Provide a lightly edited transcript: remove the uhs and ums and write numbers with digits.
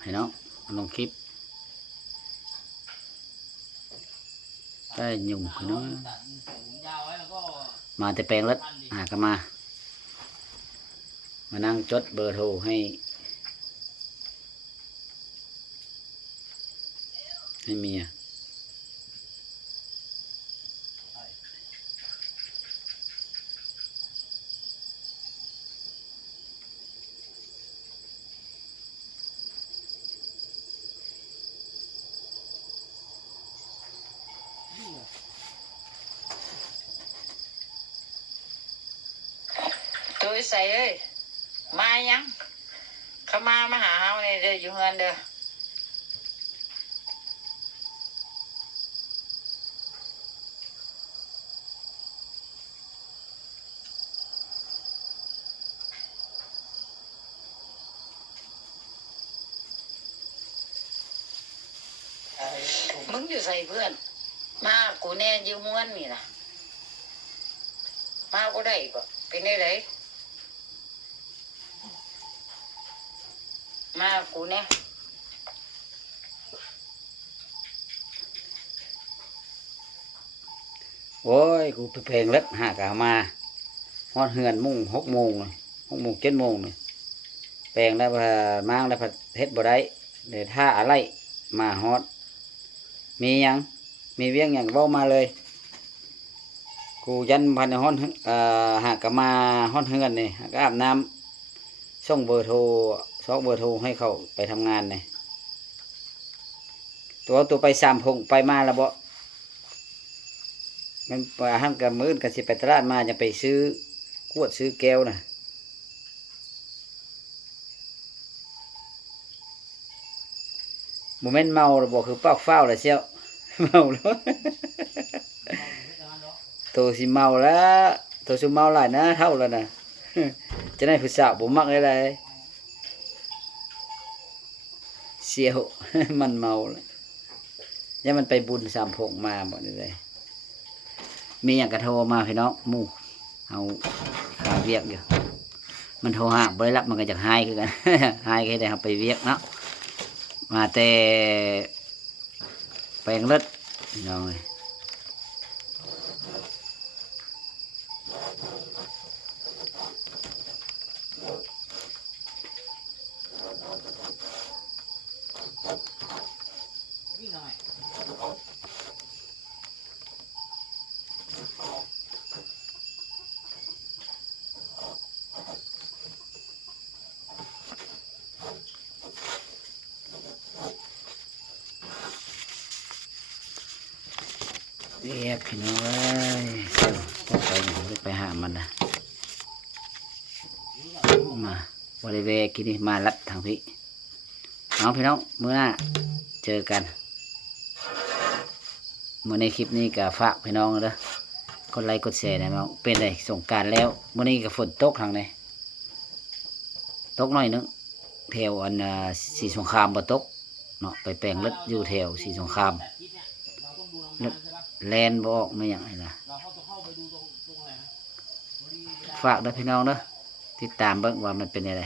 พี่น้องลงคลิปได้ยุ่งพี่น้องมาแต่แปลงรถก็มานั่งจดเบอร์โทรให้เมียตัวใส่เอ้ยมายังเขามาหาเฮาเนี่ยเด้ออยู่เฮือนเด้อมึงอยู่ใส่เพื่อนมากูแน่อยู่ม้วนนี่นะมาบ่ได้ก็เป็นได้ไรมากูแน่โอ้ยกูเพลงรถกะมาฮอดเฮือนมุ่ง6 โมงเลย6 โมง 7 โมงเลยแปลงได้พามางได้พเฮ็ดบ่ได้เดี๋ยวถ้าอะไรมาฮอดมียังมีเวียงอย่างเว้ามาเลยกูยันพันฮอดหากะมาฮอดเฮือนนี่ก็อาบน้ำส่งเบอร์โทรเบอร์โทรให้เขาไปทำงานนี่ตัวไป3 พงไปมาแล้วบ่มันห้างกับมื้อกันสิไปตลาดมาจะไปซื้อกวดซื้อแก้วนะโมเมนต์เมาระบอกคือปอกเฝ้าเลยเชียว เมาแล้ว ตัวสิเมาแล้วตัวสิเมาหลายนะเท่าแล้วนะ จะได้ผู้สาวผมมักอะไรเชียว มันเมาเลยเนี่ยมันไปบุญ3 พงมาหมดเลยมีอย่างกระโทรมาพี่น้องหมู่เอาขาเวียกอยู่มันโทรหาบริรับมันก็จะหายคือกัน หายก็ได้ครับไปเวียกเนาะมาแต่แปลงรถพี่น้องเลยเวียกพี่น้องเลยต้องไปหนูไปหามันนะมาบริเวณกินนี่มาลัดทางพี่เอาพี่น้องเมื่อหน้าเจอกันเมื่อในคลิปนี้ก็ฝากพี่น้องเด้อกดไลค์กดแชร์นะน้องเป็นไรส่งการแล้วเมื่อนี้ก็ฝนตกทางไหนตกหน่อยนึงแถวอันสีสงครามบ่ตกเนาะไปแปลงรถอยู่แถวสีสงครามแลนบ่ออกไม่อย่างไรนะฝากด้วยพี่น้องเด้อติดตามเบิ่งว่ามันเป็นอะไร